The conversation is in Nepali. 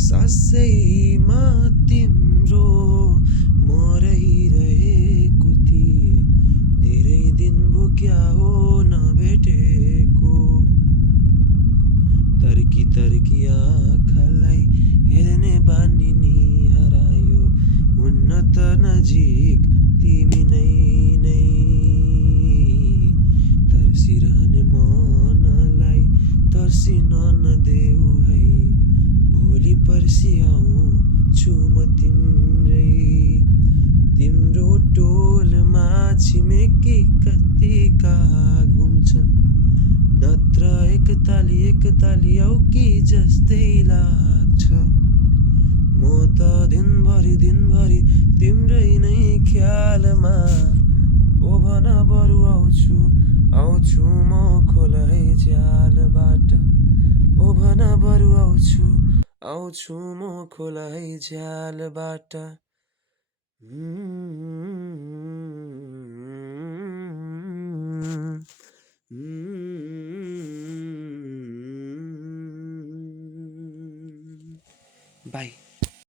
सासैमा तिम्रो म रहिरहेको थिएँ, धेरै दिन भो क्या हो नभेटेको। तर्की तर्की आँखालाई हेर्ने बानी नि हरायो, हुन्न त नजिक तिमी नै नै। तर्सिरहने मनलाई तर्सिन नदेऊ है, भोलि पर्सि आउँछु म तिम्रै। तिम्रो टोलमा छिमेकी कतिका घुम्छन्, नत्र एकताली औकी जस्तै लाग्छ। म त दिनभरि तिम्रै नै ख्यालमा, ओ भन बरु आउँछु म खोलै झ्यालबाट, ओ भन बरु आउँछु म खोलै झ्यालबाट। बाई।